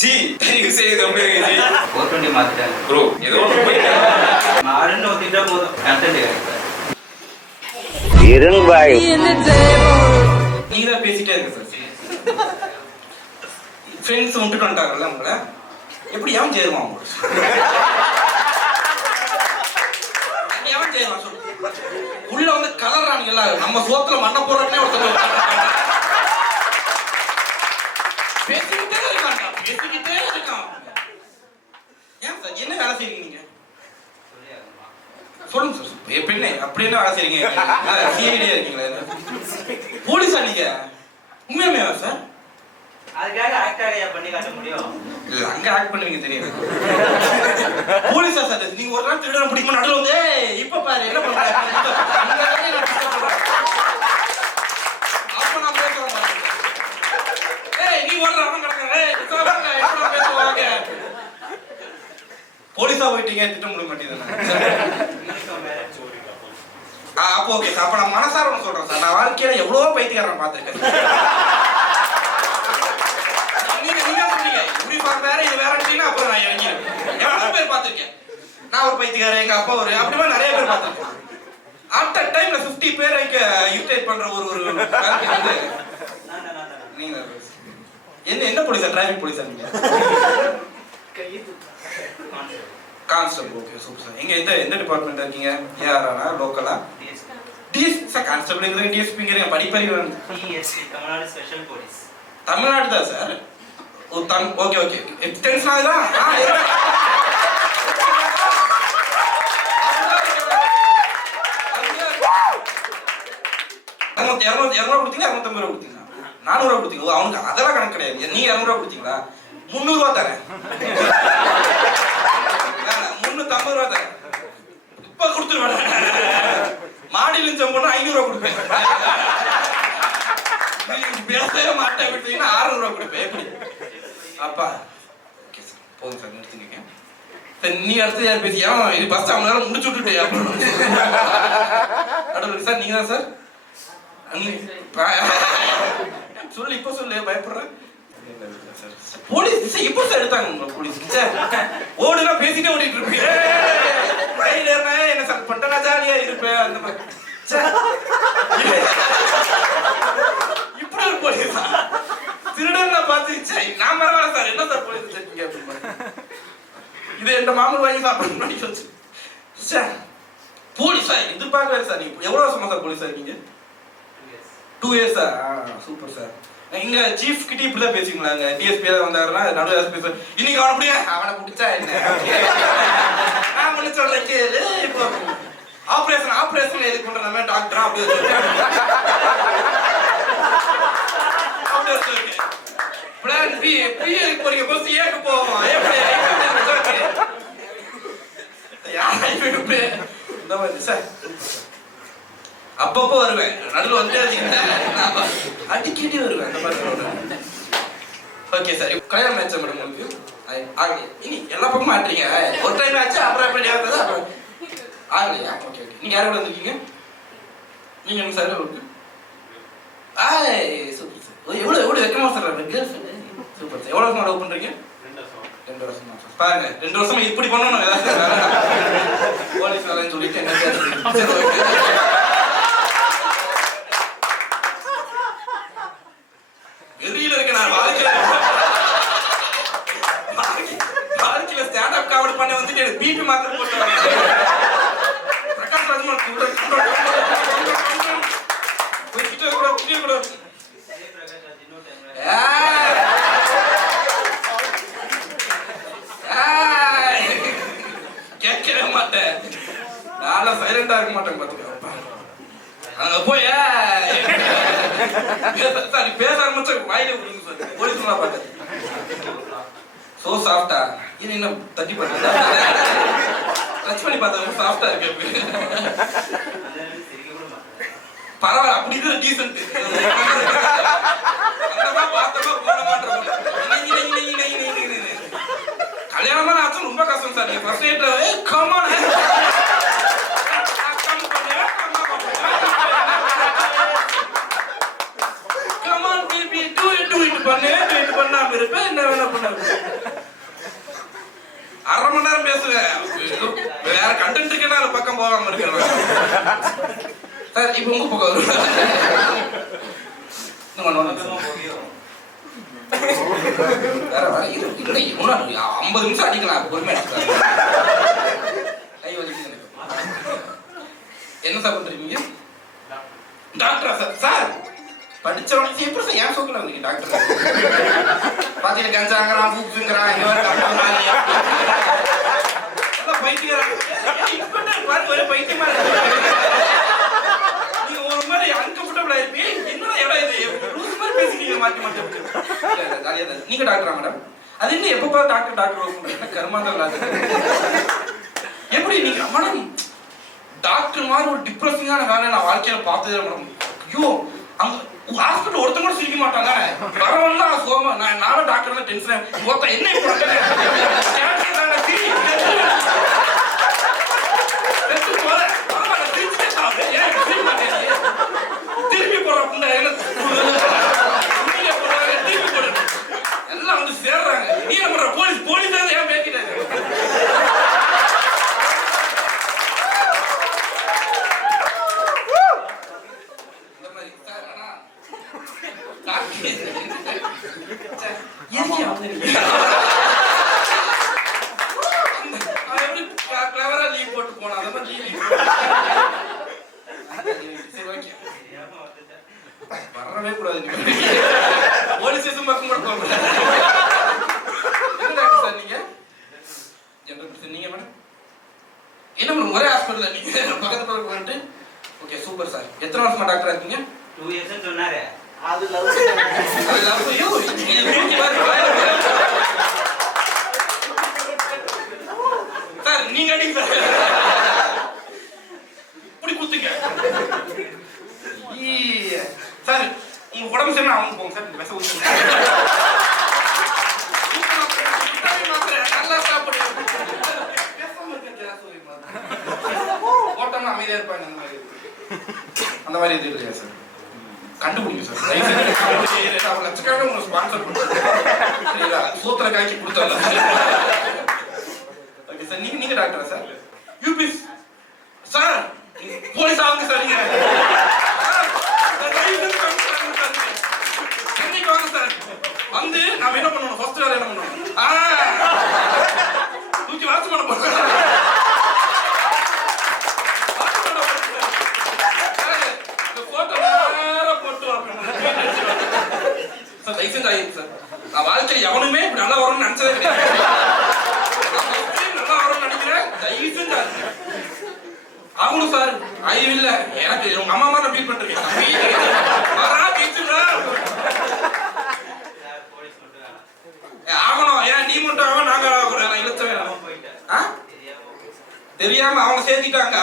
G தயவு செய்து கம்மியாக ஜி 420 மாத்திட்டாங்க ப்ரோ. ஏதோ மாடுன்னு ஒத்திட்டா போதும் கண்டென்ட் இருங்பாய் நீங்க தான் பேசிட்டே இருங்க சார். ஃப்ரெண்ட்ஸ் விட்டுட்டு வந்துட்டாங்கல்ல உங்களை, எப்படி எவன் சேருவான் அவங்க? எவன் சேருவான் சொல்லு. உள்ள வந்து கலர்றானுங்கல்ல, நம்ம சோத்துல மண்ணை போடுறதுனே ஒருத்தர் பேசிக்கிட்டே இருக்காங்க, பேசிக்கிட்டே இருக்கான். ஏன் சார் என்ன வேலை செய்றீங்க நீங்க? சொல்லுங்க சார். எப்படின்னு அப்படி என்ன வேலை செய்றீங்க? சிஐடியா இருக்கீங்களா? போலீஸா நீங்க? உண்மையா சார்? அதுக்காக ஆக்டாரியா பண்ணி காட்ட முடியும்? இல்ல அங்க ஆக்ட் பண்ணுவீங்க தெரியாது. போலீஸா சார் நீங்க? ஒரு நாள் திருடனை பிடிக்கும் நடுவில் வந்து இப்ப பாரு என்ன பண்றாங்க அப்ப நான் பேசுறேன். ஏய் நீ ஓடுற அவன் கிடக்குறாங்க போலீஸா போயிட்டீங்க திட்டம் முடிய மாட்டேங்குது. அப்போ ஓகே சார். அப்ப நான் மனசார ஒன்று சொல்றேன் சார், நான் வாழ்க்கையில எவ்வளவோ பைத்தியக்காரன் பார்த்திருக்கேன். நீங்க சொன்னீங்க யூனிஃபார்ம் வேற இது வேறன்னா அப்புறம் நான் இறங்கிடுவேன். எவ்வளவு பேர் பார்த்திருக்கேன். நான் ஒரு பைத்தியக்காரன், எங்க அப்பா ஒரு அப்படிமா நிறைய பேர் பார்த்திருக்கேன். அட் அ டைம்ல 50 பேர் யூட்டிலைஸ் பண்ற ஒரு நீங்க என்ன போலீஸா? டிராஃபிக் போலீஸா நீங்க? கான்ஸ்டபிள். Okay super sir. எங்க எந்த டிபார்ட்மெண்ட்ல இருக்கீங்க? ஏஆர்ஆனா லோக்கலா? DSP sir. கான்ஸ்டபிள்ங்கறீங்க, டிஎஸ்பிங்கறீங்க, படிப்பறிவு DSP Tamil Nadu special police. Tamil Nadu தான் சார். Okay okay. எக்ஸ்டென்ஷன் ஆகுதா? $200 கொடுத்தீங்க, $250 கொடுத்தீங்க, $400 கொடுத்தீங்க. அவனுக்கு அதெல்லாம் கணக்கு கிடையாது. நீங்க $200 கொடுத்தீங்களா? $300 தரேன். $350 தரேன். இப்ப கொடுத்துருவேன். மாடியிலும் சம்பளம் $500 கொடுப்பேன். பேசவே மாட்டேன் விட்டீங்கன்னா $600 கொடுப்பேன். எப்படி அப்பா? ஓகே சார் போதும் சார் நிறுத்திங்க. நீ அடுத்து யார் பேசியா? இது பஸ் அவங்களால முடிச்சு விட்டுட்டு அடுத்து சார் நீங்க தான் சார் சொல்லு. இப்ப சொல்லு, பயப்படுறேன். போலீஸ் இப்ப சார் எடுத்தாங்க உங்க போலீஸ் ஓடுனா பேசிட்டே ஓடிட்டு இருப்பீங்க. என்ன சார் பண்றா ஜாலியா இருப்பேன் அந்த மாதிரி. இப்படி ஒரு போலீஸ் திருடன் பார்த்து நான் பரவாயில்ல சார் என்ன சார் போலீஸ் வச்சிருக்கீங்க அப்படின்னு. இது என் மாமூல் வாங்கி சாப்பிட பண்ணி வச்சு சார். போலீஸா எதிர்பார்க்கவே சார். நீங்க எவ்வளவு வருஷமா சார் போலீஸா இருக்கீங்க? 2 இயர்ஸா? Super sir. இங்க சீஃப் கிட்ட இப்படிதான் பேசிக்கலாங்க. டிஎஸ்பி தான் வந்தாருன்னா நடுவில் பேச இன்னைக்கு அவனை அப்படியே அவனை பிடிச்சா என்ன நான் ஒண்ணு சொல்றேன் கேளு. இப்போ ஆபரேஷன் எதுக்கு பண்ற நம்ம டாக்டரா அப்படி பிளான் பி பிஏக்கு போறீங்க பஸ் ஏக்கு போவோம். எப்படி இந்த மாதிரி சார் அப்பப்போ வருவேன். நடுவில் வந்து அடிக்கடி வருவேன் அந்த மாதிரி சொல்றேன். Okay sir. கல்யாணம் ஆயிடுச்சா மேடம் உங்களுக்கு? ஆகலையா? இனி எல்லா பக்கமும் ஆட்டுறீங்க. ஒரு டைம் ஆச்சு அப்புறம் எப்படி அப்புறம் ஆகலையா? Okay okay. நீங்க யாரோட வந்திருக்கீங்க? நீங்க என்ன சார் உங்களுக்கு? Super sir. எவ்வளவு வெக்கமா சார் கேர்ள்ஸ்? Super sir. எவ்வளவு வருஷமா லவ் பண்றீங்க? 2 வருஷமா பாருங்க. 2 வருஷமா இப்படி பண்ணணும் ஏதாவது போலீஸ் வேலைன்னு சொல்லிட்டு என்ன வெறியில இருக்க நான் வாழ்க்கையில ஸ்டாண்ட் அப் காமெடி பண்ண வந்துட்டு எனக்கு பிபி மாத்திரை போட்டு பிரகாஷ் ராஜ்குமார் கூட புதிய கூட கேட்கவே மாட்டேன். நானும் சைலண்டா இருக்க மாட்டேன் பாத்துக்க. அங்க போய் பேச ஆரம்பிச்ச வாயில விடுங்க சார். போலீஸ் பாக்க சோ சாஃப்டா இது என்ன தட்டி பண்ண டச் பண்ணி பார்த்தா சாஃப்டா இருக்கு. பரவாயில்ல அப்படி இது டீசன்ட். கல்யாணமான ஆச்சு ரொம்ப கஷ்டம் சார். நீங்க ஃபர்ஸ்ட் நைட்ல come on come on baby to it பண்ணாம இருப்பேன். என்ன வேணா பண்ண போகாம இருக்கிறேன் சார். இப்போ உங்க பக்கம் வரும் வேற வேற இது இல்லை. இன்னும் 50 நிமிஷம் அடிக்கலாம் பொறுமையா. கை வலிக்குது எனக்கு. என்ன சார் பண்றீங்க? டாக்டரா சார்? சார் படிச்சவனுக்கு எப்படி சார் ஏன் சோக்கில் வந்தீங்க டாக்டர்? பாத்தீங்கன்னா கஞ்சாங்கிறான், பூக்குங்கிறான், இந்த மாதிரி பைத்தியம் பாரு ஒரே பைத்தியமா இருக்கு. நீங்க ஒரு மாதிரி அன்கம்ஃபர்டபுளா இருப்பீங்க. என்னடா இடம் இது லூஸ் மாதிரி பேசிக்கிறீங்க மாற்றி மாற்றி. ஜாலியா தான். நீங்க டாக்டரா மேடம்? அது இன்னும் எப்போ டாக்டர் டாக்டர் கர்மாந்தம் இல்லாத எப்படி நீங்க மேடம் டாக்டர் மாதிரி ஒரு டிப்ரெசிங்கான வேலை நான் வாழ்க்கையில பார்த்ததே மேடம். ஐயோ அங்க ஹாஸ்பிட்டல் ஒருத்தங்க கூட சிரிக்க மாட்டாங்க. வரவெல்லாம் சோமா நானும் டாக்டர் தான் டென்ஷன் ஒருத்த என்ன திருப்பி போடுற எல்லாம் வந்து சேர்றாங்க. நீ என்ன பண்ற? போலீஸ் போலீஸ் தான் ஏன் பேசிட்டாங்க. லீவ் போட்டு போனா வரவே கூடாது. போலீஸ் ஸ்டேஷன் பக்கம் கூட போக சார். நீங்க ஜெனரல் நீங்க மேடம் என்ன மேடம் ஒரே ஹாஸ்பிட்டல் நீங்க பக்கத்துல வந்துட்டு ஓகே சூப்பர் சார். எத்தனை வருஷமா டாக்டரா இருக்கீங்க? 2 years சொன்னாரு. அது லவ் சார். நீங்க அடிங்க சார். இப்படி குத்துங்க சார். உங்க உடம்பு சரினா அவங்க போங்க சார். விஷ ஊத்துங்க. நல்லா சாப்பிடுங்க. ஓட்டம்னா அமைதியா இருப்பாங்க. அந்த மாதிரி இது இல்லையா சார்? கண்டுபிடிங்க சார். லட்சக்கணக்கான உங்க ஸ்பான்சர் பண்ணுறீங்களா? சூத்திர காய்ச்சி கொடுத்தால. Okay sir. நீங்க டாக்டரா சார்? UP sir. போலீஸ் ஆகுங்க சார். நீங்க சென்னைக்கு வாங்க சார். வந்து நாம என்ன பண்ணணும்? ஃபர்ஸ்ட் வேலை என்ன பண்ணணும்? தூக்கி வாட்ச் பண்ண போறோம். நான் வாழ்க்கையில் எவனுமே இப்படி நல்லா வரும்னு நினைச்சதே கிடையாது. நல்லா வரும்னு நினைக்கிறேன். தயவு செஞ்சு ஆகணும் சார். ஐயோ இல்ல எனக்கு உங்க அம்மா மாதிரி ஃபீல் பண்றீங்க. ஆகணும். ஏன் நீ மட்டும் ஆகும் நாங்க இழுச்சவே தெரியாம அவங்க சேர்த்திட்டாங்க.